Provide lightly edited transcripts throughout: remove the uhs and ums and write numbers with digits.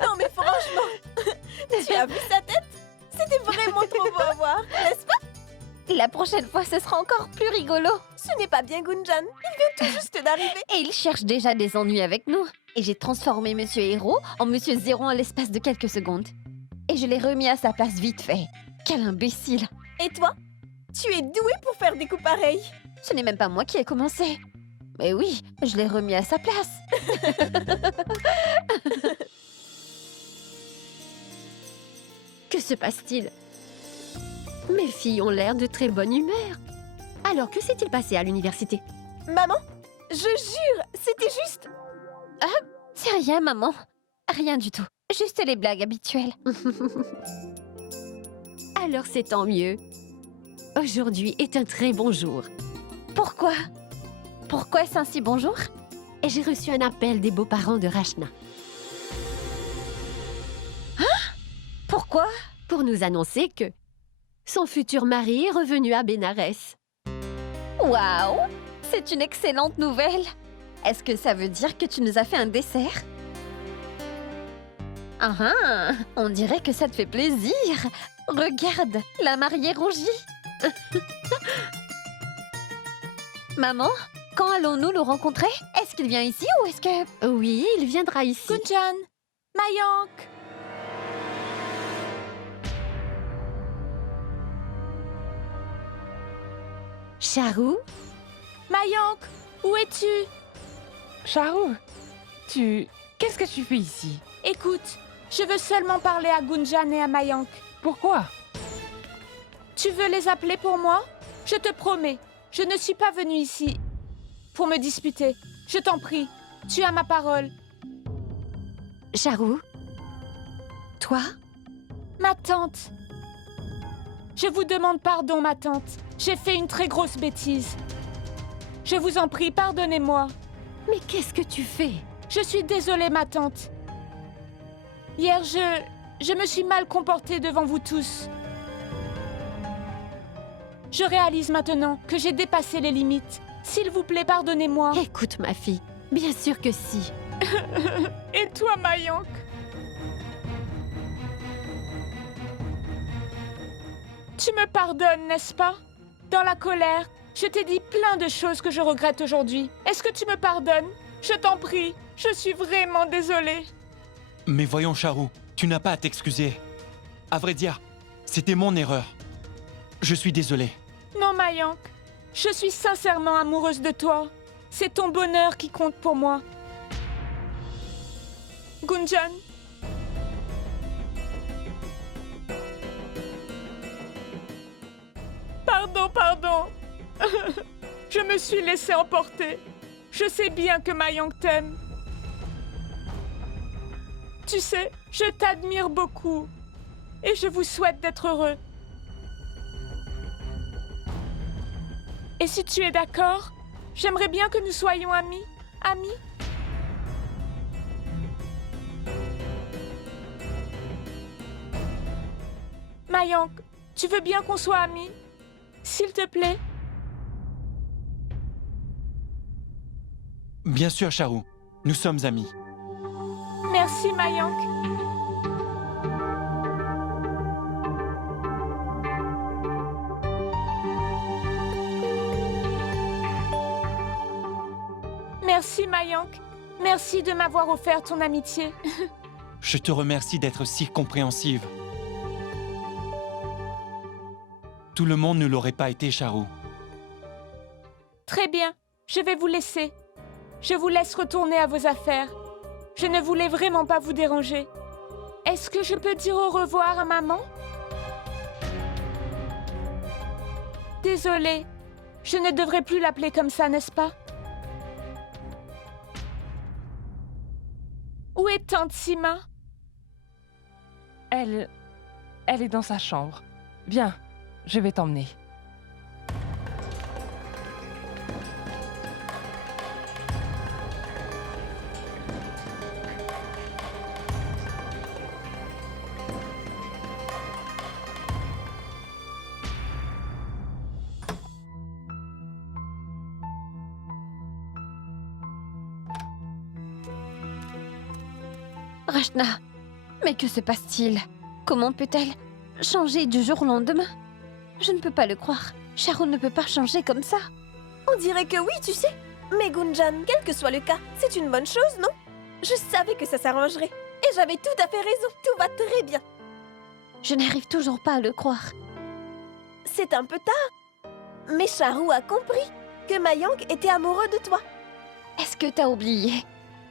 Non mais franchement, tu as vu sa tête? C'était vraiment trop beau à voir, n'est-ce pas? La prochaine fois, ce sera encore plus rigolo. Ce n'est pas bien Gunjan, il vient tout juste d'arriver. Et il cherche déjà des ennuis avec nous. Et j'ai transformé Monsieur Héros en Monsieur Zéro en l'espace de quelques secondes. Et je l'ai remis à sa place vite fait. Quel imbécile! Et toi? Tu es doué pour faire des coups pareils. Ce n'est même pas moi qui ai commencé. Mais oui, je l'ai remis à sa place. Que se passe-t-il? Mes filles ont l'air de très bonne humeur. Alors, que s'est-il passé à l'université? Maman, je jure, c'était juste... C'est rien, maman. Rien du tout. Juste les blagues habituelles. Alors, c'est tant mieux. Aujourd'hui est un très bon jour. Pourquoi? Pourquoi est-ce un si bonjour? Et j'ai reçu un appel des beaux-parents de Rachna Pourquoi? pour nous annoncer que son futur mari est revenu à Bénarès. Waouh! C'est une excellente nouvelle. Est-ce que ça veut dire que tu nous as fait un dessert? Ah ah! On dirait que ça te fait plaisir. Regarde, la mariée rougit. Maman, quand allons-nous le rencontrer? Est-ce qu'il vient ici ou est-ce que... Oui, il viendra ici. Gunjan, Mayank. Charou, Mayank, où es-tu? Charou, qu'est-ce que tu fais ici? Écoute, je veux seulement parler à Gunjan et à Mayank. Pourquoi? Tu veux les appeler pour moi? Je te promets, je ne suis pas venue ici pour me disputer. Je t'en prie, tu as ma parole. Charou, toi? Ma tante. Je vous demande pardon, ma tante. J'ai fait une très grosse bêtise. Je vous en prie, pardonnez-moi. Mais qu'est-ce que tu fais? Je suis désolée, ma tante. Hier, je me suis mal comportée devant vous tous. Je réalise maintenant que j'ai dépassé les limites. S'il vous plaît, pardonnez-moi. Écoute, ma fille, bien sûr que si. Et toi, Mayank? Tu me pardonnes, n'est-ce pas? Dans la colère, je t'ai dit plein de choses que je regrette aujourd'hui. Est-ce que tu me pardonnes? Je t'en prie, je suis vraiment désolée. Mais voyons, Charou, tu n'as pas à t'excuser. À vrai dire, c'était mon erreur. Je suis désolé. Non, Mayank, je suis sincèrement amoureuse de toi. C'est ton bonheur qui compte pour moi. Gunjan. Pardon. Je me suis laissée emporter. Je sais bien que Mayank t'aime. Tu sais, je t'admire beaucoup. Et je vous souhaite d'être heureux. Et si tu es d'accord, j'aimerais bien que nous soyons amis. Amis? Mayank, tu veux bien qu'on soit amis? S'il te plaît? Bien sûr, Charou, nous sommes amis. Merci, Mayank. Merci, Mayank. Merci de m'avoir offert ton amitié. Je te remercie d'être si compréhensive. Tout le monde ne l'aurait pas été, Charou. Très bien, je vais vous laisser. Je vous laisse retourner à vos affaires. Je ne voulais vraiment pas vous déranger. Est-ce que je peux dire au revoir à maman? Désolée, je ne devrais plus l'appeler comme ça, n'est-ce pas? Où est tante Sima? Elle est dans sa chambre. Viens, je vais t'emmener. Rachna, mais que se passe-t-il? Comment peut-elle changer du jour au lendemain? Je ne peux pas le croire. Charu ne peut pas changer comme ça. On dirait que oui, tu sais. Mais Gunjan, quel que soit le cas, c'est une bonne chose, non? Je savais que ça s'arrangerait. Et j'avais tout à fait raison. Tout va très bien. Je n'arrive toujours pas à le croire. C'est un peu tard. Mais Charu a compris que Mayank était amoureux de toi. Est-ce que t'as oublié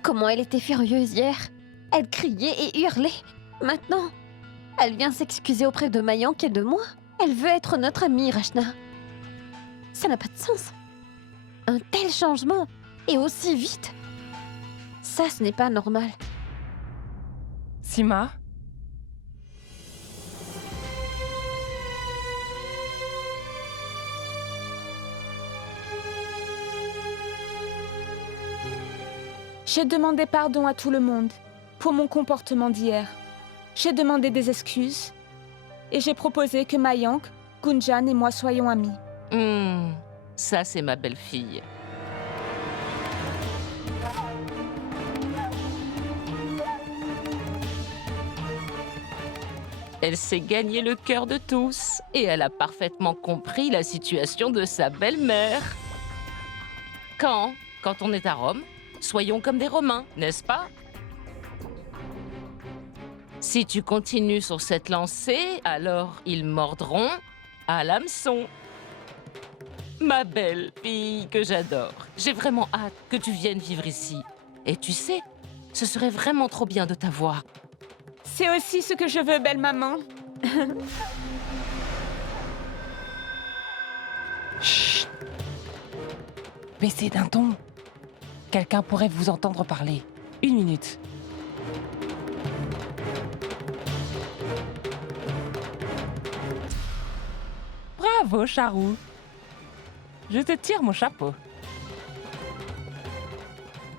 comment elle était furieuse hier? Elle criait et hurlait. Maintenant, elle vient s'excuser auprès de Mayank et de moi. Elle veut être notre amie, Rachna. Ça n'a pas de sens. Un tel changement, et aussi vite. Ça, ce n'est pas normal. Sima, J'ai demandé pardon à tout le monde pour mon comportement d'hier. J'ai demandé des excuses et j'ai proposé que Mayank, Gunjan et moi soyons amis. Ça, c'est ma belle-fille. Elle s'est gagné le cœur de tous et elle a parfaitement compris la situation de sa belle-mère. Quand on est à Rome, soyons comme des Romains, n'est-ce pas? Si tu continues sur cette lancée, alors ils mordront à l'hameçon. Ma belle fille que j'adore, j'ai vraiment hâte que tu viennes vivre ici. Et tu sais, ce serait vraiment trop bien de t'avoir. C'est aussi ce que je veux, belle maman. chut. Baissez d'un ton. Quelqu'un pourrait vous entendre parler. 1 minute. Bravo, Charu. Je te tire mon chapeau.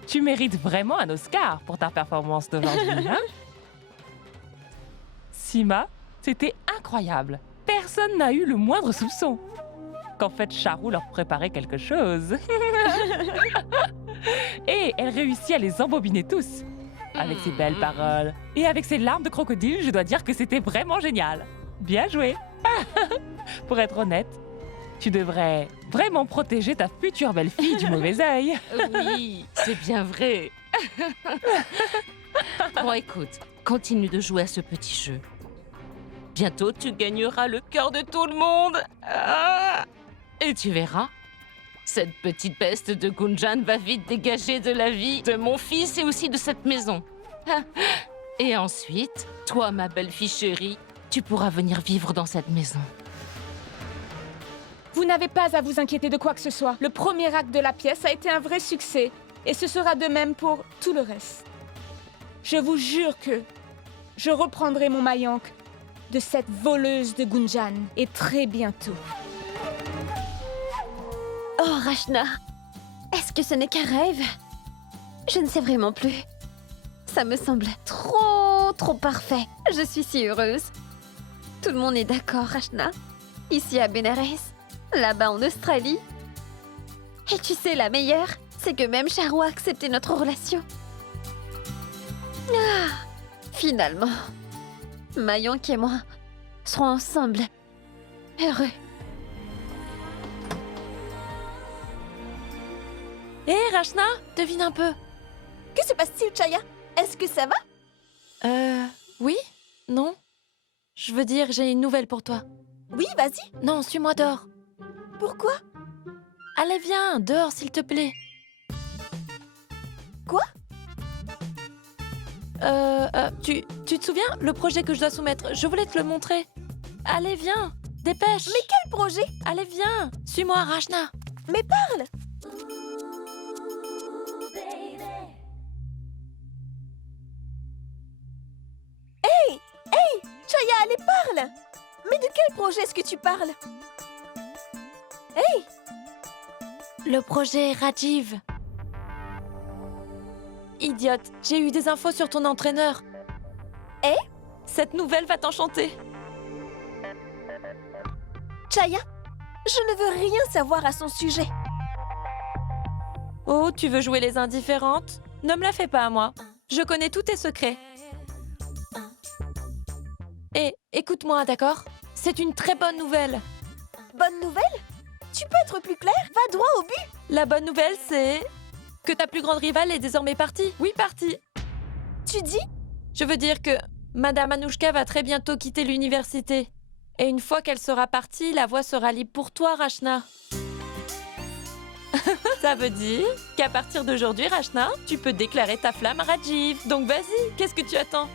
Tu mérites vraiment un Oscar pour ta performance d'aujourd'hui, hein? Sima, c'était incroyable. Personne n'a eu le moindre soupçon qu'en fait Charu leur préparait quelque chose. Et elle réussit à les embobiner tous. Avec ses belles paroles et avec ses larmes de crocodile, je dois dire que c'était vraiment génial. Bien joué. Pour être honnête, tu devrais vraiment protéger ta future belle-fille du mauvais œil. Oui, c'est bien vrai. Bon, écoute, continue de jouer à ce petit jeu. Bientôt, tu gagneras le cœur de tout le monde. Ah! Et tu verras, cette petite peste de Gunjan va vite dégager de la vie de mon fils et aussi de cette maison. Et ensuite, toi, ma belle-fille chérie, tu pourras venir vivre dans cette maison. Vous n'avez pas à vous inquiéter de quoi que ce soit. Le premier acte de la pièce a été un vrai succès. Et ce sera de même pour tout le reste. Je vous jure que je reprendrai mon Mayank de cette voleuse de Gunjan. Et très bientôt. Oh, Rachna, est-ce que ce n'est qu'un rêve? Je ne sais vraiment plus. Ça me semble trop parfait. Je suis si heureuse. Tout le monde est d'accord, Rachna. Ici à Benares, là-bas en Australie. Et tu sais, la meilleure, c'est que même Charu a accepté notre relation. Ah, finalement, Mayank et moi serons ensemble, heureux. Hé, Rachna, devine un peu. Que se passe-t-il, Chaya? Est-ce que ça va? Oui? Non? Je veux dire, j'ai une nouvelle pour toi. Oui, vas-y. Non, suis-moi dehors. Pourquoi? Allez, viens, dehors, s'il te plaît. Quoi? Tu te souviens, le projet que je dois soumettre, je voulais te le montrer. Allez, viens, dépêche. Mais quel projet? Allez, viens, suis-moi, Rachna. Mais parle! Hey! Chaya, allez, parle! Mais de quel projet est-ce que tu parles? Hey! Le projet Rajiv. Idiote, j'ai eu des infos sur ton entraîneur. Eh? Cette nouvelle va t'enchanter. Chaya, je ne veux rien savoir à son sujet. Oh, tu veux jouer les indifférentes? Ne me la fais pas à moi. Je connais tous tes secrets. Et écoute-moi, d'accord? C'est une très bonne nouvelle. Bonne nouvelle? Tu peux être plus clair? Va droit au but. La bonne nouvelle, c'est que ta plus grande rivale est désormais partie. Oui, partie. Tu dis? Je veux dire que Madame Anouchka va très bientôt quitter l'université. Et une fois qu'elle sera partie, la voie sera libre pour toi, Rachna. Ça veut dire qu'à partir d'aujourd'hui, Rachna, tu peux déclarer ta flamme à Rajiv. Donc vas-y, qu'est-ce que tu attends?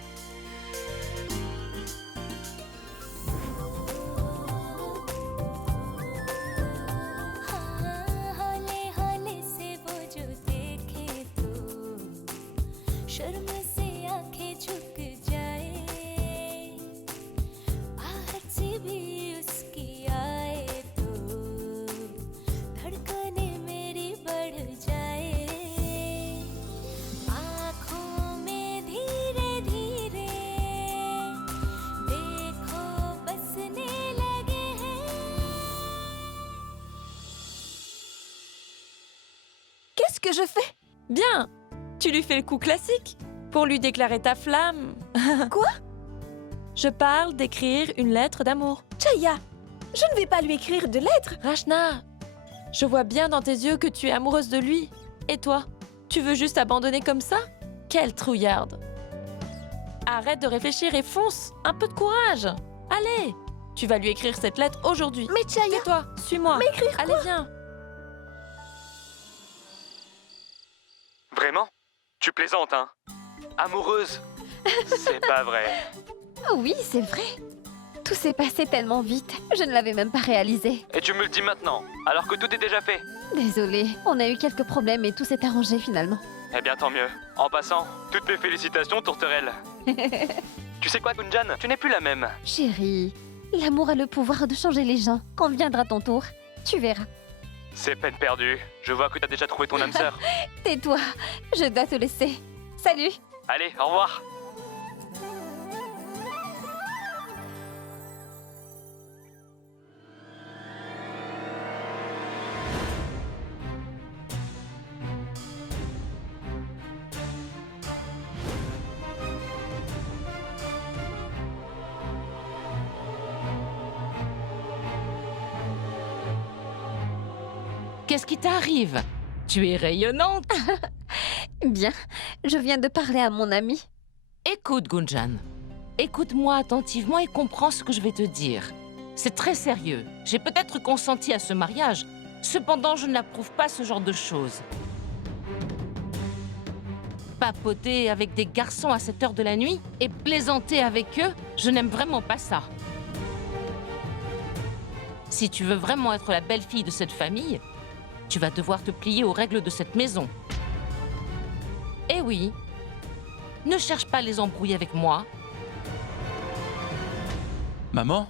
Qu'est-ce que je fais? Bien, tu lui fais le coup classique pour lui déclarer ta flamme. Quoi? Je parle d'écrire une lettre d'amour. Chaya, je ne vais pas lui écrire de lettres. Rachna, je vois bien dans tes yeux que tu es amoureuse de lui. Et toi, tu veux juste abandonner comme ça? Quelle trouillarde! Arrête de réfléchir et fonce! Un peu de courage! Allez! Tu vas lui écrire cette lettre aujourd'hui. Mais Chaya, Tais-toi, suis-moi. mais écrire Allez, viens. Vraiment? Tu plaisantes, hein? Amoureuse? C'est pas vrai. Oh oui, c'est vrai. Tout s'est passé tellement vite, je ne l'avais même pas réalisé. Et tu me le dis maintenant, alors que tout est déjà fait. Désolée, on a eu quelques problèmes et tout s'est arrangé finalement. Eh bien, tant mieux. En passant, toutes mes félicitations, Tourterelle. Tu sais quoi, Gunjan? Tu n'es plus la même. Chérie, l'amour a le pouvoir de changer les gens. Quand viendra ton tour, tu verras. C'est peine perdue. Je vois que t'as déjà trouvé ton âme sœur. Tais-toi, je dois te laisser. Salut! Allez, au revoir. Qu'est-ce qui t'arrive? Tu es rayonnante. Bien, je viens de parler à mon ami. Écoute, Gunjan. Écoute-moi attentivement et comprends ce que je vais te dire. C'est très sérieux. J'ai peut-être consenti à ce mariage. Cependant, je n'approuve pas ce genre de choses. Papoter avec des garçons à cette heure de la nuit et plaisanter avec eux, je n'aime vraiment pas ça. Si tu veux vraiment être la belle-fille de cette famille, tu vas devoir te plier aux règles de cette maison. Eh oui, ne cherche pas les embrouilles avec moi. Maman?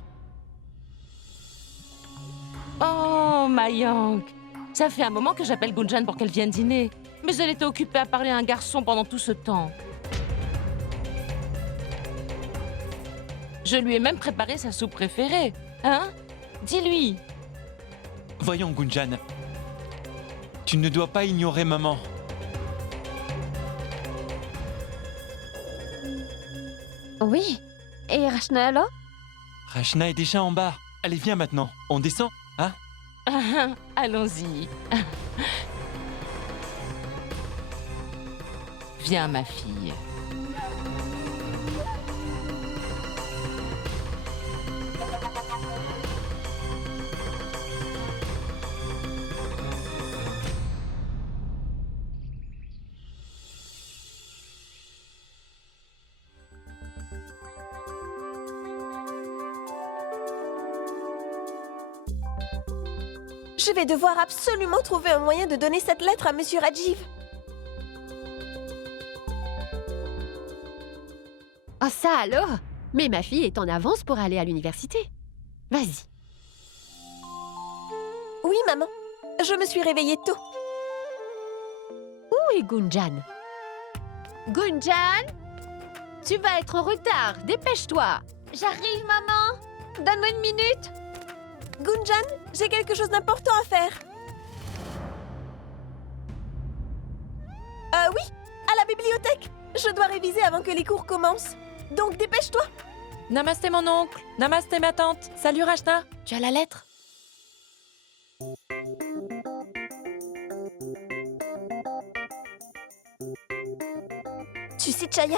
Oh, Mayank, ça fait un moment que j'appelle Gunjan pour qu'elle vienne dîner. Mais elle était occupée à parler à un garçon pendant tout ce temps. Je lui ai même préparé sa soupe préférée. Hein? Dis-lui. Voyons, Gunjan. Tu ne dois pas ignorer maman. Oui. Et Rachna alors? Rachna est déjà en bas. Allez, viens maintenant. On descend, hein? Allons-y. Viens, ma fille. Je vais devoir absolument trouver un moyen de donner cette lettre à Monsieur Rajiv. Oh ça alors? Mais ma fille est en avance pour aller à l'université. Vas-y. Oui, maman. Je me suis réveillée tôt. Où est Gunjan? Gunjan? Tu vas être en retard, dépêche-toi. J'arrive, maman. Donne-moi une minute. Gunjan, j'ai quelque chose d'important à faire. Oui, à la bibliothèque. Je dois réviser avant que les cours commencent. Donc dépêche-toi. Namasté mon oncle. Namasté ma tante. Salut Rachna. Tu as la lettre? Tu sais, Chaya,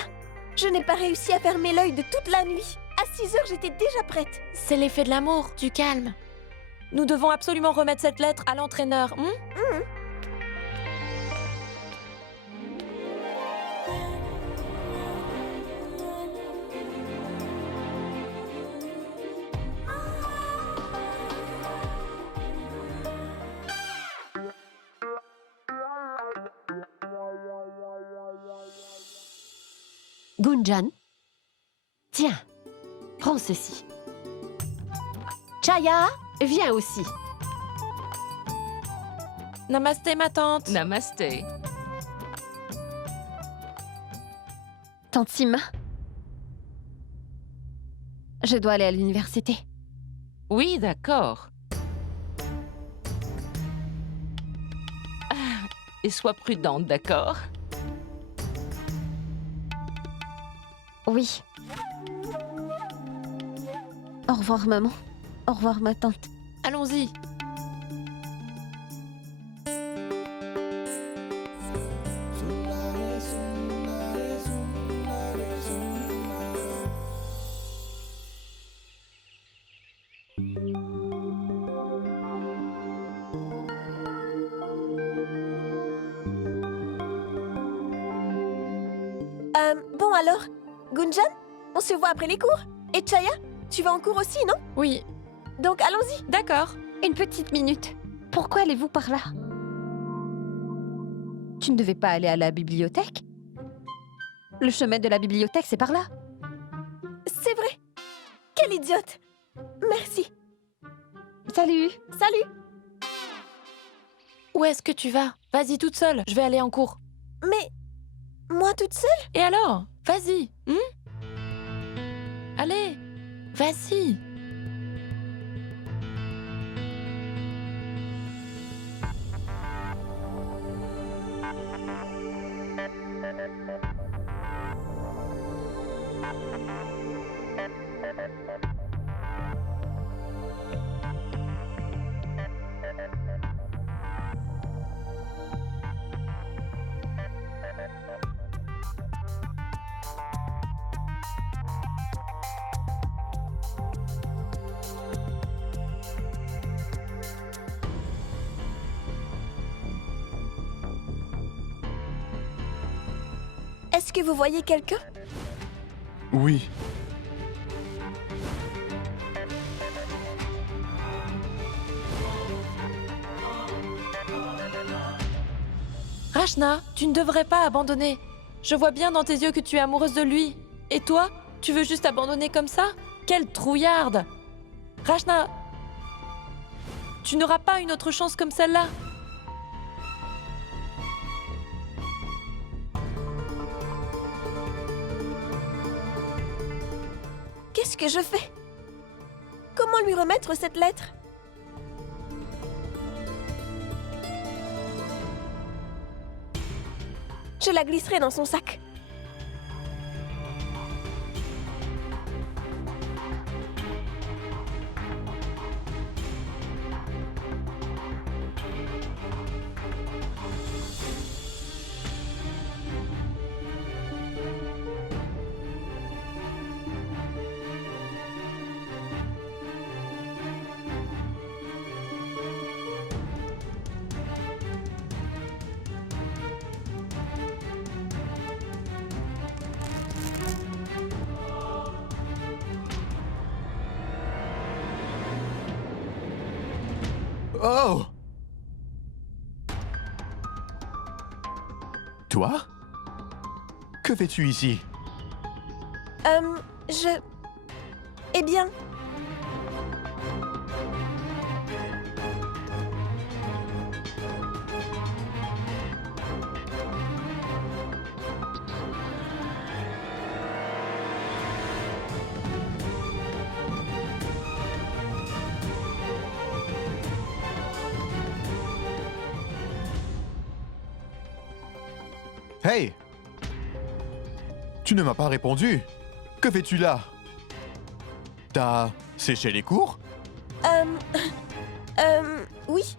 je n'ai pas réussi à fermer l'œil de toute la nuit. À 6 heures, j'étais déjà prête. C'est l'effet de l'amour. Du calme. Nous devons absolument remettre cette lettre à l'entraîneur. Gunjan, tiens, prends ceci. Chaya, viens aussi. Namasté ma tante. Namasté. Tante Sima, je dois aller à l'université. Oui, d'accord. Ah, et sois prudente, d'accord? Oui. Au revoir, maman. Au revoir, ma tante. Allons-y. Bon alors, Gunjan, on se voit après les cours. Et Chaya, tu vas en cours aussi, non? Oui, Donc allons-y. d'accord. Une petite minute. Pourquoi allez-vous par là? Tu ne devais pas aller à la bibliothèque? Le chemin de la bibliothèque, c'est par là. C'est vrai. Quelle idiote. Merci. Salut. Salut. Où est-ce que tu vas? Vas-y toute seule, je vais aller en cours. Mais moi toute seule? Et alors? Vas-y. Allez, vas-y. Est-ce que vous voyez quelqu'un? Oui. Rachna, tu ne devrais pas abandonner. Je vois bien dans tes yeux que tu es amoureuse de lui. Et toi, tu veux juste abandonner comme ça? Quelle trouillarde! Rachna, tu n'auras pas une autre chance comme celle-là. Qu'est-ce que je fais? Comment lui remettre cette lettre? Je la glisserai dans son sac. Oh! Toi? Que fais-tu ici? Eh bien... Hey! Tu ne m'as pas répondu. Que fais-tu là? T'as séché les cours? Oui.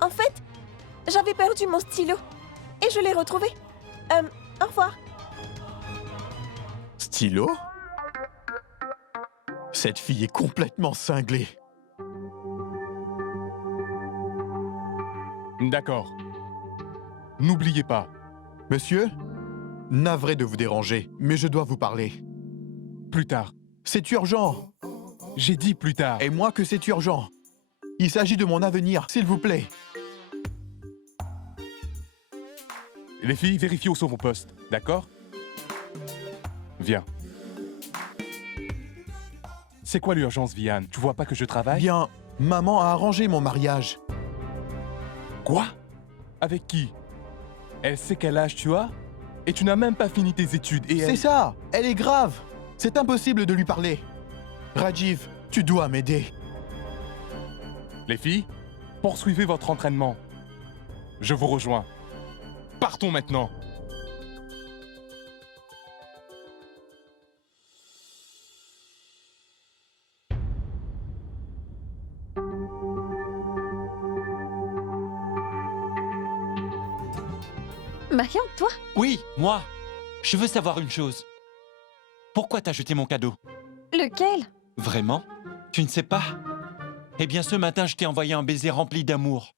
En fait, j'avais perdu mon stylo. Et je l'ai retrouvé. Au revoir. Stylo? Cette fille est complètement cinglée. D'accord. N'oubliez pas. Monsieur, navré de vous déranger, mais je dois vous parler. Plus tard. C'est urgent. J'ai dit plus tard. Et moi que c'est urgent. Il s'agit de mon avenir, s'il vous plaît. Les filles, vérifiez où sont vos postes, d'accord? Viens. C'est quoi l'urgence, Vian? Tu vois pas que je travaille? Bien, maman a arrangé mon mariage. Quoi? Avec qui? Elle sait quel âge tu as? Et tu n'as même pas fini tes études et elle... C'est ça, elle est grave. C'est impossible de lui parler. Rajiv, tu dois m'aider. Les filles, poursuivez votre entraînement. Je vous rejoins. Partons maintenant. Marion, toi? Oui, moi. Je veux savoir une chose. Pourquoi t'as jeté mon cadeau? Lequel? Vraiment? Tu ne sais pas? Eh bien, ce matin, je t'ai envoyé un baiser rempli d'amour.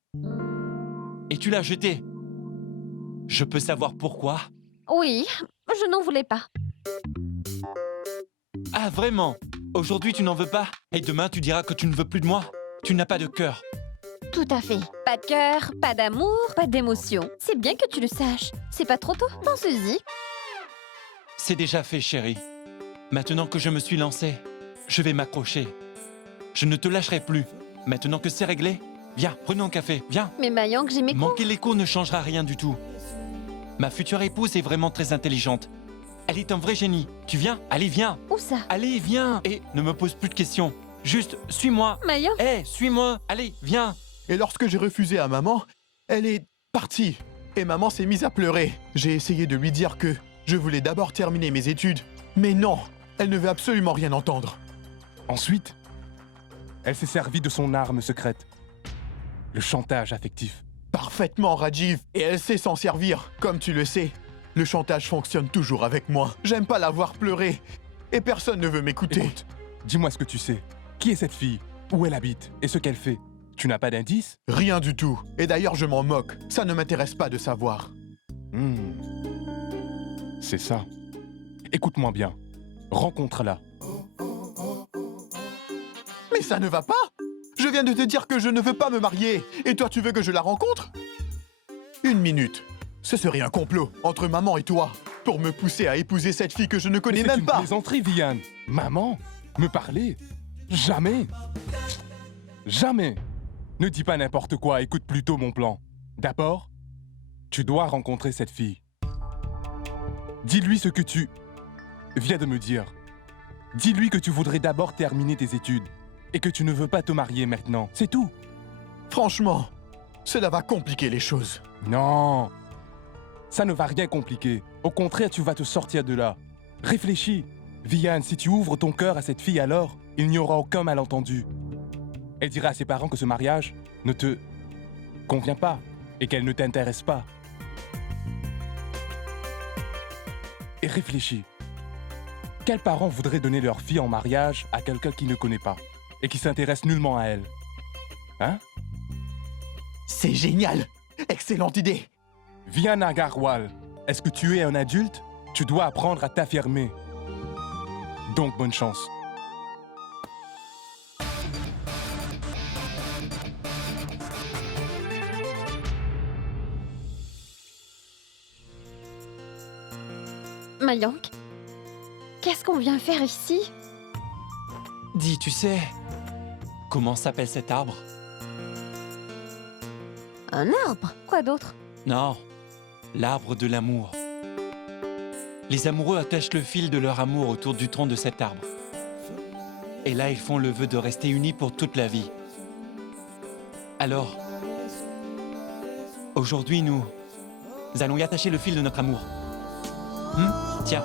Et tu l'as jeté. Je peux savoir pourquoi? Oui, je n'en voulais pas. Ah, vraiment? Aujourd'hui, tu n'en veux pas? Et demain, tu diras que tu ne veux plus de moi? Tu n'as pas de cœur. Tout à fait. Pas de cœur, pas d'amour, pas d'émotion. C'est bien que tu le saches. C'est pas trop tôt, pense-y. C'est déjà fait, chérie. Maintenant que je me suis lancé, je vais m'accrocher. Je ne te lâcherai plus. Maintenant que c'est réglé, viens, prenons un café, viens. Mais Mayank, j'ai mes cours. Manquer les cours ne changera rien du tout. Ma future épouse est vraiment très intelligente. Elle est un vrai génie. Tu viens? Allez, viens. Où ça? Allez, viens. Et ne me pose plus de questions. Juste, suis-moi. Mayank? Eh, suis-moi. Allez, viens. Et lorsque j'ai refusé à maman, elle est partie. Et maman s'est mise à pleurer. J'ai essayé de lui dire que je voulais d'abord terminer mes études. Mais non, elle ne veut absolument rien entendre. Ensuite, elle s'est servie de son arme secrète. Le chantage affectif. Parfaitement, Rajiv. Et elle sait s'en servir. Comme tu le sais, le chantage fonctionne toujours avec moi. J'aime pas la voir pleurer. Et personne ne veut m'écouter. Écoute, dis-moi ce que tu sais. Qui est cette fille? Où elle habite? Et ce qu'elle fait? Tu n'as pas d'indice? Rien du tout. Et d'ailleurs, je m'en moque. Ça ne m'intéresse pas de savoir. C'est ça. Écoute-moi bien. Rencontre-la. Mais ça ne va pas! Je viens de te dire que je ne veux pas me marier. Et toi, tu veux que je la rencontre? Une minute. Ce serait un complot entre maman et toi pour me pousser à épouser cette fille que je ne connais même C'est pas. une plaisanterie, Vian. Maman? Me parler? Jamais. Jamais. Ne dis pas n'importe quoi, écoute plutôt mon plan. D'abord, tu dois rencontrer cette fille. Dis-lui ce que tu viens de me dire. Dis-lui que tu voudrais d'abord terminer tes études et que tu ne veux pas te marier maintenant. C'est tout. Franchement, cela va compliquer les choses. Non. Ça ne va rien compliquer. Au contraire, tu vas te sortir de là. Réfléchis. Vian, si tu ouvres ton cœur à cette fille alors, il n'y aura aucun malentendu. Elle dira à ses parents que ce mariage ne te convient pas et qu'elle ne t'intéresse pas. Et réfléchis. Quels parents voudraient donner leur fille en mariage à quelqu'un qui ne connaît pas et qui s'intéresse nullement à elle? Hein? C'est génial! Excellente idée! Vian Agarwal, est-ce que tu es un adulte? Tu dois apprendre à t'affirmer. Donc, bonne chance. Mayank, qu'est-ce qu'on vient faire ici? Dis, tu sais, comment s'appelle cet arbre? Un arbre? Quoi d'autre? Non, l'arbre de l'amour. Les amoureux attachent le fil de leur amour autour du tronc de cet arbre. Et là, ils font le vœu de rester unis pour toute la vie. Alors, aujourd'hui, nous allons y attacher le fil de notre amour. Tiens.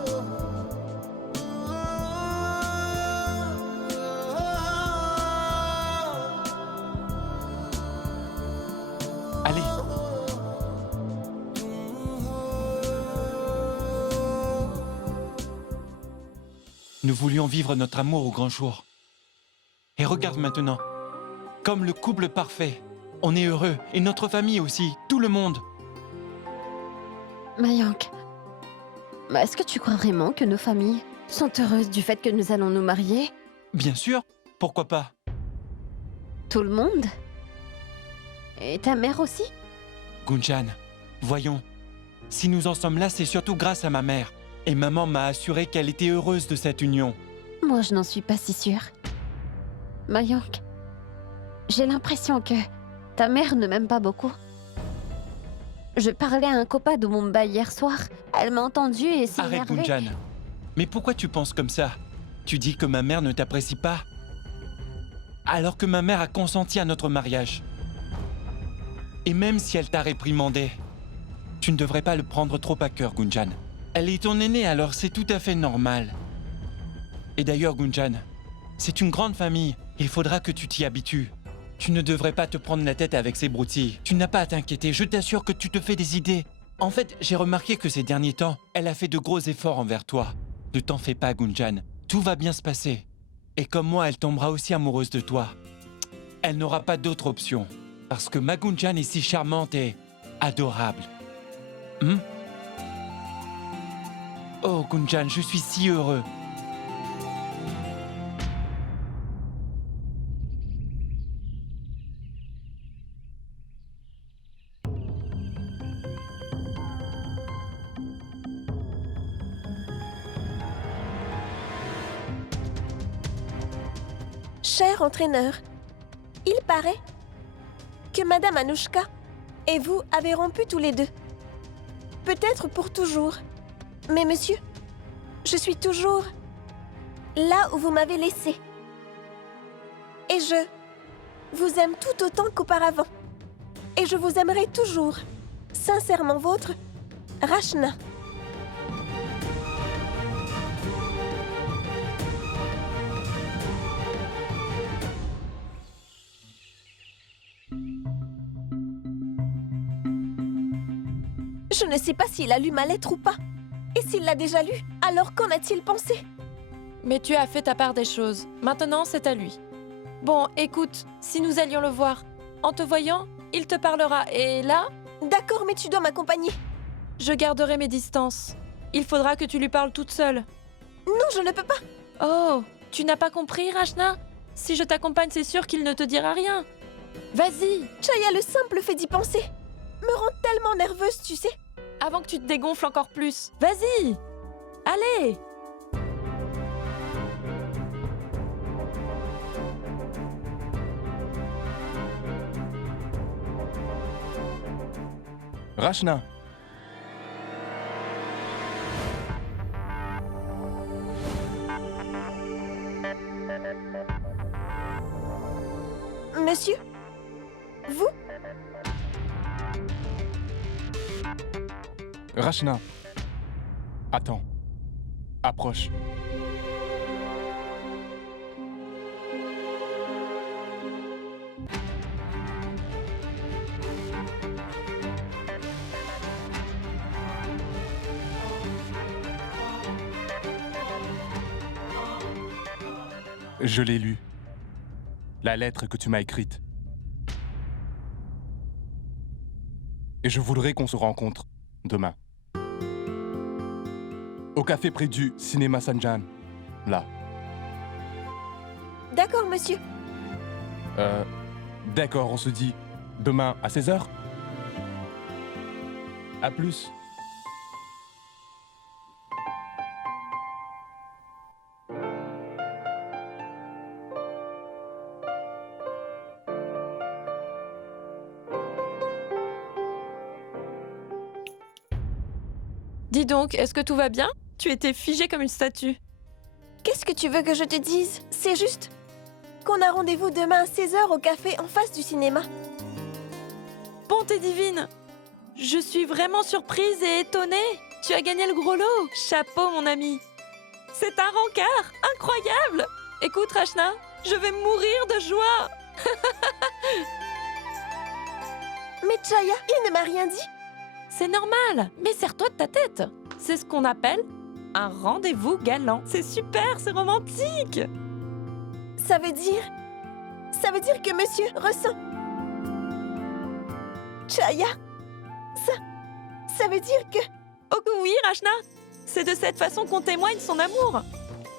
Nous voulions vivre notre amour au grand jour. Et regarde maintenant, comme le couple parfait, on est heureux, et notre famille aussi, tout le monde. Mayank, est-ce que tu crois vraiment que nos familles sont heureuses du fait que nous allons nous marier? Bien sûr, pourquoi pas? Tout le monde? Et ta mère aussi? Gunjan, voyons, si nous en sommes là, c'est surtout grâce à ma mère. Et maman m'a assuré qu'elle était heureuse de cette union. Moi, je n'en suis pas si sûre. Mayank, j'ai l'impression que ta mère ne m'aime pas beaucoup. Je parlais à un copain de Mumbai hier soir. Elle m'a entendu et s'est Arrête, énervée. Gunjan. Mais pourquoi tu penses comme ça? Tu dis que ma mère ne t'apprécie pas? Alors que ma mère a consenti à notre mariage. Et même si elle t'a réprimandé, tu ne devrais pas le prendre trop à cœur, Gunjan. Elle est ton aînée, alors c'est tout à fait normal. Et d'ailleurs, Gunjan, c'est une grande famille. Il faudra que tu t'y habitues. Tu ne devrais pas te prendre la tête avec ces broutilles. Tu n'as pas à t'inquiéter, je t'assure que tu te fais des idées. En fait, j'ai remarqué que ces derniers temps, elle a fait de gros efforts envers toi. Ne t'en fais pas, Gunjan. Tout va bien se passer. Et comme moi, elle tombera aussi amoureuse de toi. Elle n'aura pas d'autre option. Parce que ma Gunjan est si charmante et adorable. Oh, Gunjan, je suis si heureux. Cher entraîneur, il paraît que Madame Anouchka et vous avez rompu tous les deux. Peut-être pour toujours. Mais monsieur, je suis toujours là où vous m'avez laissé. Et je vous aime tout autant qu'auparavant. Et je vous aimerai toujours. Sincèrement vôtre, Rachna. Je ne sais pas s'il a lu ma lettre ou pas. Et s'il l'a déjà lu, alors qu'en a-t-il pensé? Mais tu as fait ta part des choses. Maintenant, c'est à lui. Bon, écoute, si nous allions le voir, en te voyant, il te parlera. Et là, D'accord, mais tu dois m'accompagner. je garderai mes distances. Il faudra que tu lui parles toute seule. Non, je ne peux pas. Oh, tu n'as pas compris, Rachna? Si je t'accompagne, c'est sûr qu'il ne te dira rien. Vas-y, Chaya, le simple fait d'y penser me rend tellement nerveuse, tu sais. avant que tu te dégonfles encore plus. Vas-y, allez. Rachna, Monsieur? Vous? Rachna. Attends. Approche. Je l'ai lu. La lettre que tu m'as écrite. Et je voudrais qu'on se rencontre demain. Au café près du cinéma Sanjan. Là. D'accord, monsieur. D'accord, on se dit demain à 16h. À plus. Dis donc, est-ce que tout va bien? Tu étais figée comme une statue. Qu'est-ce que tu veux que je te dise? C'est juste qu'on a rendez-vous demain à 16h au café en face du cinéma. Bonté divine! Je suis vraiment surprise et étonnée. Tu as gagné le gros lot. Chapeau, mon ami. C'est un rencard incroyable. Écoute, Rachna, je vais mourir de joie. Mais Chaya, il ne m'a rien dit. C'est normal, mais serre-toi de ta tête. C'est ce qu'on appelle Un rendez-vous galant. C'est super, c'est romantique. Ça veut dire que monsieur ressent... Chaya, ça veut dire que... Oh oui, Rachna. C'est de cette façon qu'on témoigne son amour.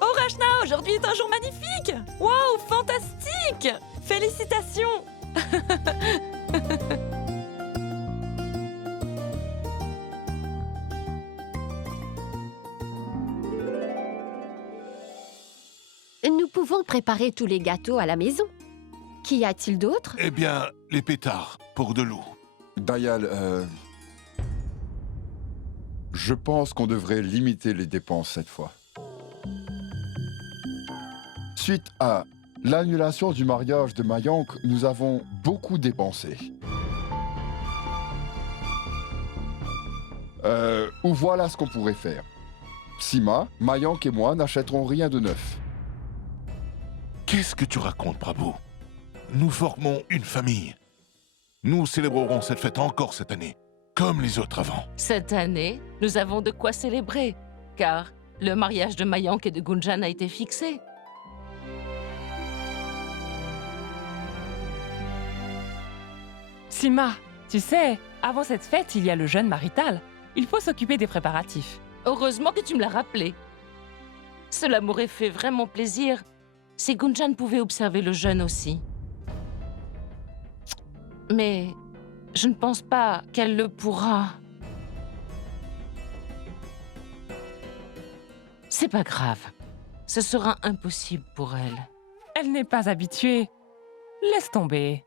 Oh Rachna, aujourd'hui est un jour magnifique. Waouh, fantastique. Félicitations. Nous pouvons préparer tous les gâteaux à la maison. Qu'y a-t-il d'autre? Eh bien, les pétards, pour de l'eau. Dayal, je pense qu'on devrait limiter les dépenses cette fois. Suite à l'annulation du mariage de Mayank, nous avons beaucoup dépensé. Ou voilà ce qu'on pourrait faire. Sima, Mayank et moi n'achèterons rien de neuf. Qu'est-ce que tu racontes, Prabhu? Nous formons une famille. Nous célébrerons cette fête encore cette année, comme les autres avant. Cette année, nous avons de quoi célébrer, car le mariage de Mayank et de Gunjan a été fixé. Sima, tu sais, avant cette fête, il y a le jeûne marital. Il faut s'occuper des préparatifs. Heureusement que tu me l'as rappelé. Cela m'aurait fait vraiment plaisir si Gunjan pouvait observer le jeûne aussi. Mais je ne pense pas qu'elle le pourra. C'est pas grave. Ce sera impossible pour elle. Elle n'est pas habituée. Laisse tomber.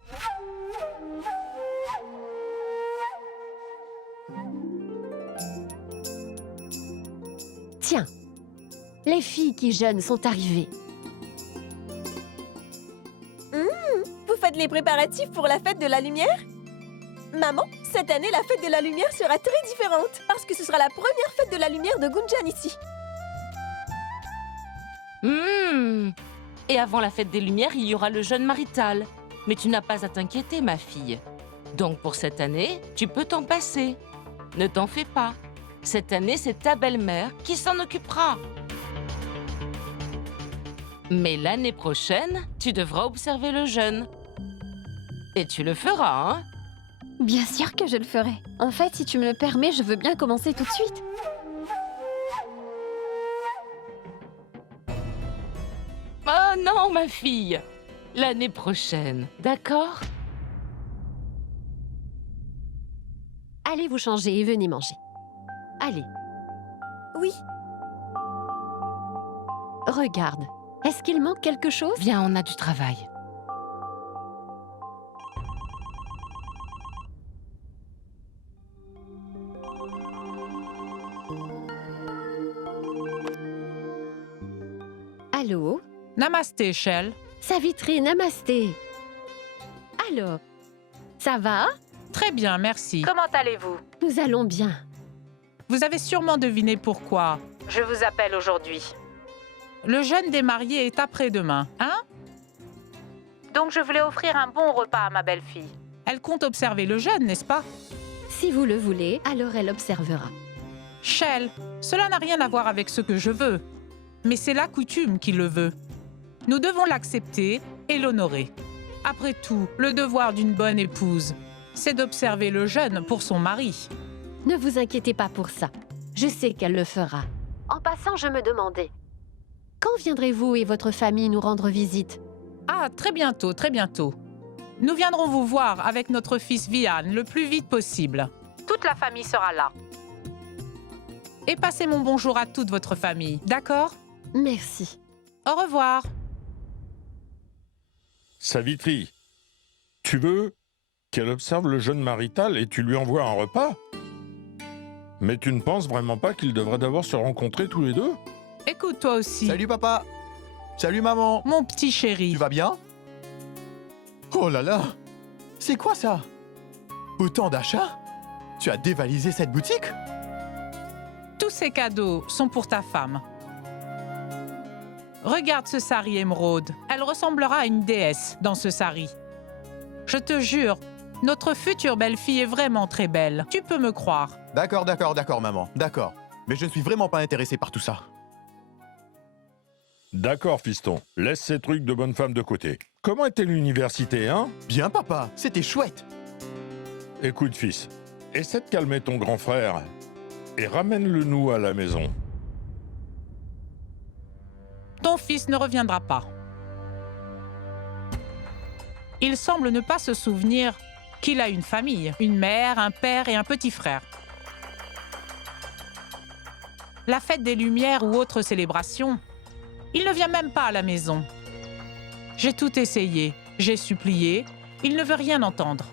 Tiens, les filles qui jeûnent sont arrivées. Vous faites les préparatifs pour la fête de la lumière? Maman, cette année, la fête de la lumière sera très différente, parce que ce sera la première fête de la lumière de Gunjan ici. Et avant la fête des Lumières, il y aura le jeûne marital. Mais tu n'as pas à t'inquiéter, ma fille. Donc pour cette année, tu peux t'en passer. Ne t'en fais pas. Cette année, c'est ta belle-mère qui s'en occupera. Mais l'année prochaine, tu devras observer le jeûne. Et tu le feras, hein? Bien sûr que je le ferai. En fait, si tu me le permets, je veux bien commencer tout de suite. Oh non, ma fille! L'année prochaine, d'accord? Allez vous changer et venez manger. Allez. Oui. Regarde, est-ce qu'il manque quelque chose? Viens, on a du travail. Allô? Namasté, Shell. Savitri, namasté. Alors, ça va? Très bien, merci. Comment allez-vous? Nous allons bien. Vous avez sûrement deviné pourquoi. Je vous appelle aujourd'hui. Le jeûne des mariés est après-demain, hein? Donc je voulais offrir un bon repas à ma belle-fille. Elle compte observer le jeûne, n'est-ce pas? Si vous le voulez, alors elle observera. Shell, cela n'a rien à voir avec ce que je veux. Mais c'est la coutume qui le veut. Nous devons l'accepter et l'honorer. Après tout, le devoir d'une bonne épouse, c'est d'observer le jeûne pour son mari. Ne vous inquiétez pas pour ça. Je sais qu'elle le fera. En passant, je me demandais, quand viendrez-vous et votre famille nous rendre visite? Ah, très bientôt, très bientôt. Nous viendrons vous voir avec notre fils Vian le plus vite possible. Toute la famille sera là. Et passez mon bonjour à toute votre famille, d'accord? Merci. Au revoir. Savitri, tu veux qu'elle observe le jeûne marital et tu lui envoies un repas? Mais tu ne penses vraiment pas qu'ils devraient d'abord se rencontrer tous les deux? Écoute, toi aussi. Salut papa. Salut maman. Mon petit chéri. Tu vas bien? Oh là là. C'est quoi ça? Autant d'achats? Tu as dévalisé cette boutique? Tous ces cadeaux sont pour ta femme. Regarde ce sari émeraude. Elle ressemblera à une déesse dans ce sari. Je te jure, notre future belle-fille est vraiment très belle. Tu peux me croire. D'accord, maman. D'accord. mais je ne suis vraiment pas intéressé par tout ça. D'accord, fiston. Laisse ces trucs de bonne femme de côté. Comment était l'université, hein? Bien, papa, c'était chouette. Écoute, fils, essaie de calmer ton grand frère et ramène-le nous à la maison. Ton fils ne reviendra pas. Il semble ne pas se souvenir qu'il a une famille, une mère, un père et un petit frère. La fête des Lumières ou autre célébration, il ne vient même pas à la maison. J'ai tout essayé, j'ai supplié, il ne veut rien entendre.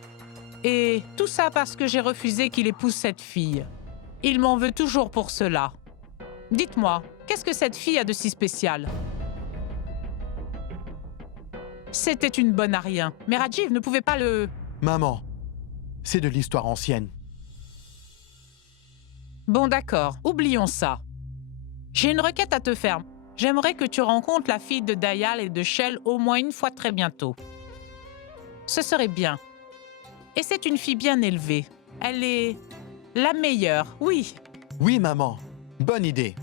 Et tout ça parce que j'ai refusé qu'il épouse cette fille. Il m'en veut toujours pour cela. Dites-moi, qu'est-ce que cette fille a de si spécial? C'était une bonne à rien, mais Rajiv ne pouvait pas le... Maman, c'est de l'histoire ancienne. Bon d'accord, oublions ça. J'ai une requête à te faire. J'aimerais que tu rencontres la fille de Dayal et de Shell au moins une fois très bientôt. Ce serait bien. Et c'est une fille bien élevée. Elle est... la meilleure, oui. Oui, maman, bonne idée.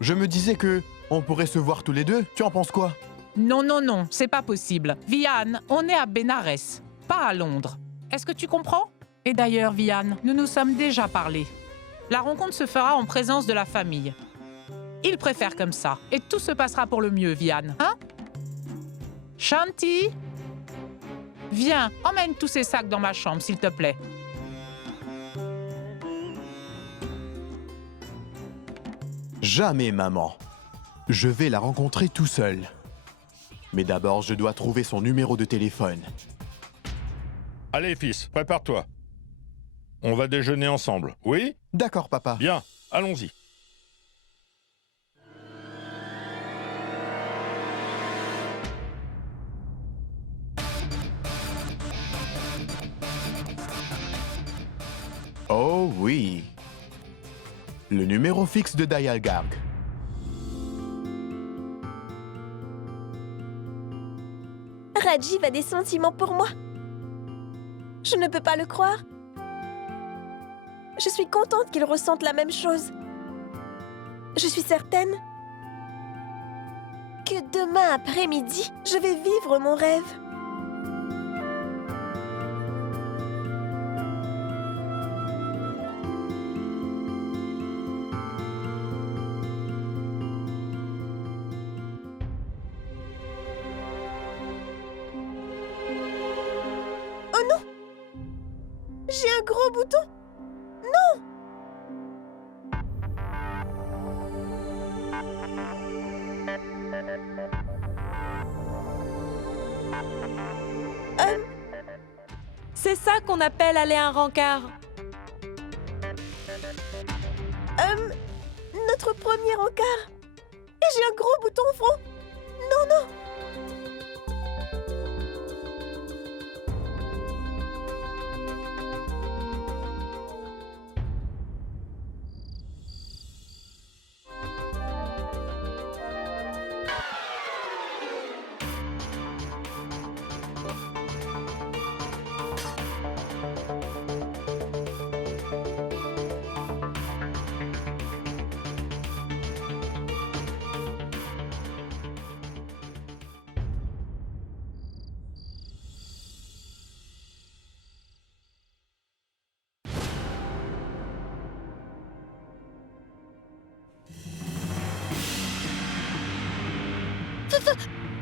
Je me disais que on pourrait se voir tous les deux, tu en penses quoi? Non, non, non, c'est pas possible. Vian, on est à Bénarès, pas à Londres. Est-ce que tu comprends? Et d'ailleurs, Vian, nous nous sommes déjà parlé. La rencontre se fera en présence de la famille. Il préfère comme ça, et tout se passera pour le mieux, Vian, hein? Shanti? Viens, emmène tous ces sacs dans ma chambre, s'il te plaît. Jamais, maman. Je vais la rencontrer tout seul. Mais d'abord, je dois trouver son numéro de téléphone. Allez, fils, prépare-toi. On va déjeuner ensemble, oui? D'accord, papa. Bien, allons-y. Oh oui. Le numéro fixe de Dayal Garg. Rajiv a des sentiments pour moi. Je ne peux pas le croire. Je suis contente qu'il ressente la même chose. Je suis certaine que demain après-midi, je vais vivre mon rêve. Oh non! J'ai un gros bouton! Non! C'est ça qu'on appelle aller à un rencard. Notre premier encart! Et j'ai un gros bouton au front! Non, non!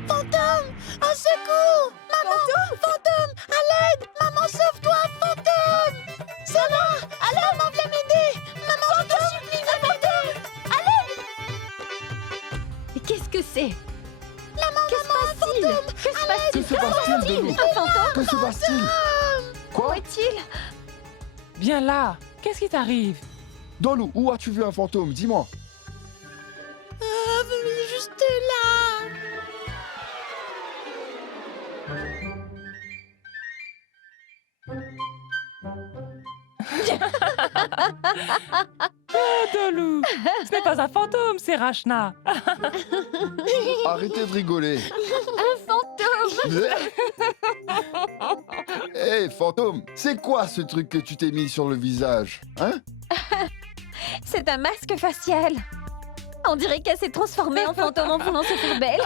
Fantôme! Au secours! Maman! Fantôme! À l'aide! Maman, sauve-toi! Fantôme! Ça va! Alors, maman, viens m'aider! Maman, je te supplie, viens m'aider! À l'aide! Mais qu'est-ce que c'est? Maman, Que se passe-t-il? Que se passe-t-il, Dolou? Un fantôme? Que se passe-t-il? Quoi? Où est-il? Viens là. Qu'est-ce qui t'arrive? Dolou, où as-tu vu un fantôme? Dis-moi. Juste là! Ah, Dolou! Ce n'est pas un fantôme, c'est Rachna. Arrêtez de rigoler. Un fantôme! Hé, fantôme, c'est quoi ce truc que tu t'es mis sur le visage? Hein? C'est un masque facial. On dirait qu'elle s'est transformée en fantôme en voulant se faire belle.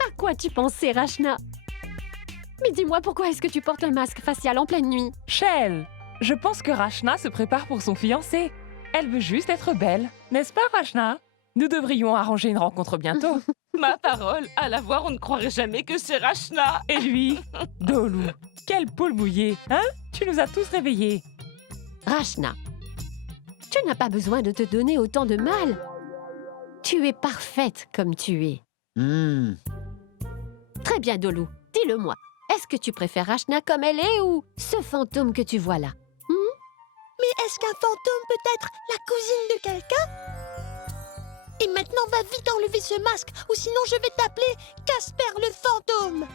À quoi tu pensais, Rachna? Mais dis-moi, pourquoi est-ce que tu portes un masque facial en pleine nuit? Shell, je pense que Rachna se prépare pour son fiancé. Elle veut juste être belle. N'est-ce pas, Rachna? Nous devrions arranger une rencontre bientôt. Ma parole, à la voir, on ne croirait jamais que c'est Rachna. Et lui, Dolou, quelle poule mouillée, hein? Tu nous as tous réveillés. Rachna, tu n'as pas besoin de te donner autant de mal. Tu es parfaite comme tu es. Très bien, Dolou, dis-le-moi. Est-ce que tu préfères Rachna comme elle est ou ce fantôme que tu vois là? Mais est-ce qu'un fantôme peut être la cousine de quelqu'un? Et maintenant, va vite enlever ce masque, ou sinon je vais t'appeler Casper le fantôme.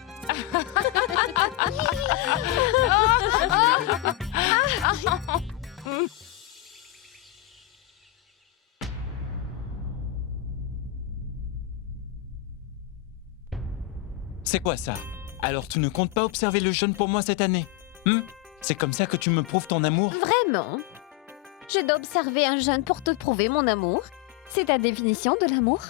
C'est quoi ça? Alors tu ne comptes pas observer le jeûne pour moi cette année? C'est comme ça que tu me prouves ton amour? Vraiment? Je dois observer un jeûne pour te prouver mon amour? C'est ta définition de l'amour?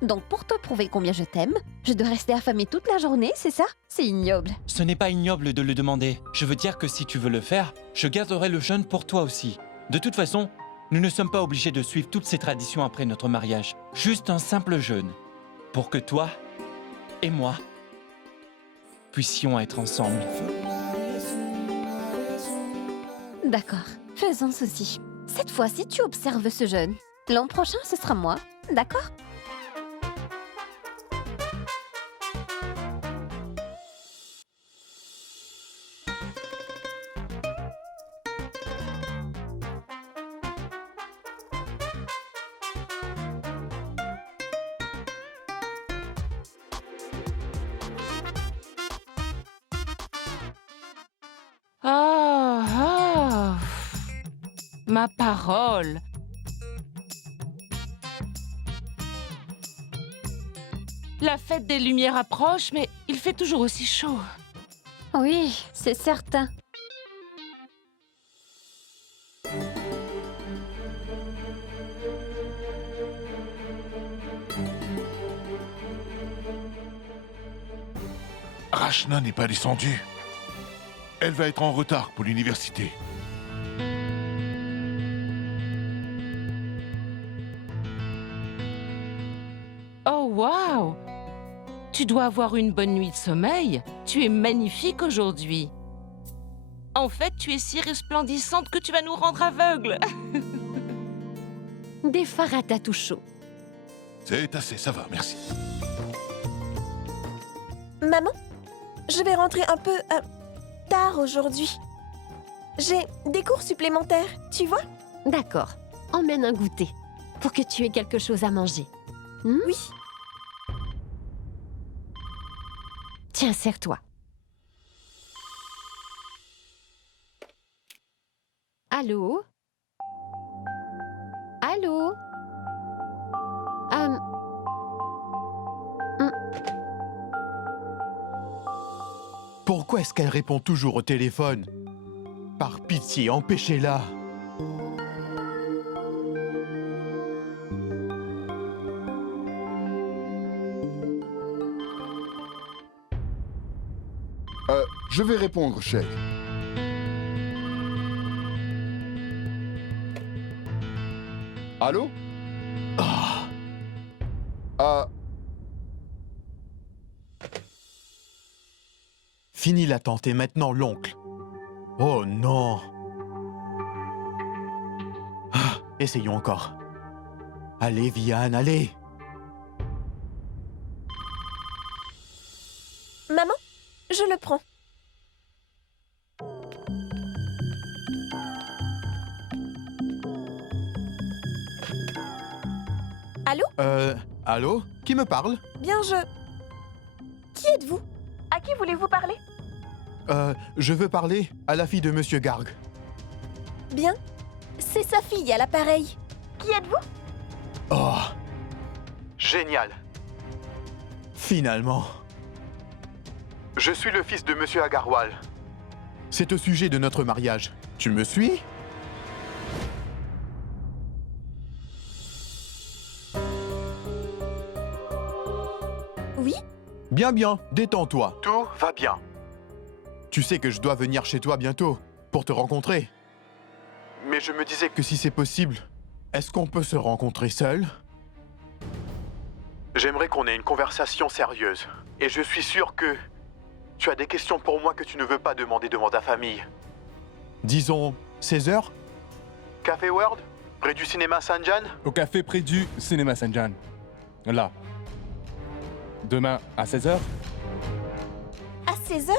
Donc pour te prouver combien je t'aime, je dois rester affamée toute la journée, c'est ça? C'est ignoble. Ce n'est pas ignoble de le demander. Je veux dire que si tu veux le faire, je garderai le jeûne pour toi aussi. De toute façon, nous ne sommes pas obligés de suivre toutes ces traditions après notre mariage. Juste un simple jeûne. Pour que toi et moi puissions être ensemble. D'accord, faisons ceci. Cette fois-ci, tu observes ce jeûne. L'an prochain, ce sera moi. D'accord? Ma parole. La fête des Lumières approche, mais il fait toujours aussi chaud. Oui, c'est certain. Rachna n'est pas descendue. Elle va être en retard pour l'université. Oh, waouh! Tu dois avoir une bonne nuit de sommeil. Tu es magnifique aujourd'hui. En fait, tu es si resplendissante que tu vas nous rendre aveugles. Des farata tout chaud. C'est assez, ça va, merci. Maman, je vais rentrer un peu tard aujourd'hui. J'ai des cours supplémentaires, tu vois? D'accord. Emmène un goûter pour que tu aies quelque chose à manger. Oui. Tiens, serre-toi. Allô? Allô? Pourquoi est-ce qu'elle répond toujours au téléphone? Par pitié, empêchez-la. Je vais répondre, Shay. Allô? Fini l'attente et maintenant l'oncle. Oh non. Essayons encore. Allez, Vianne, allez. Maman, je le prends. Allô? Allô? Qui me parle? Bien, Qui êtes-vous? À qui voulez-vous parler? Je veux parler à la fille de Monsieur Garg. Bien. C'est sa fille à l'appareil. Qui êtes-vous? Oh. Génial. Finalement. Je suis le fils de Monsieur Agarwal. C'est au sujet de notre mariage. Tu me suis? Oui? Bien, bien, détends-toi. Tout va bien. Tu sais que je dois venir chez toi bientôt, pour te rencontrer. Mais je me disais que si c'est possible, est-ce qu'on peut se rencontrer seul? J'aimerais qu'on ait une conversation sérieuse. Et je suis sûr que tu as des questions pour moi que tu ne veux pas demander devant ta famille. Disons 16h? Café World? Près du cinéma Saint-Jean? Au café près du cinéma Saint-Jean. Là. Demain à 16h? À 16h?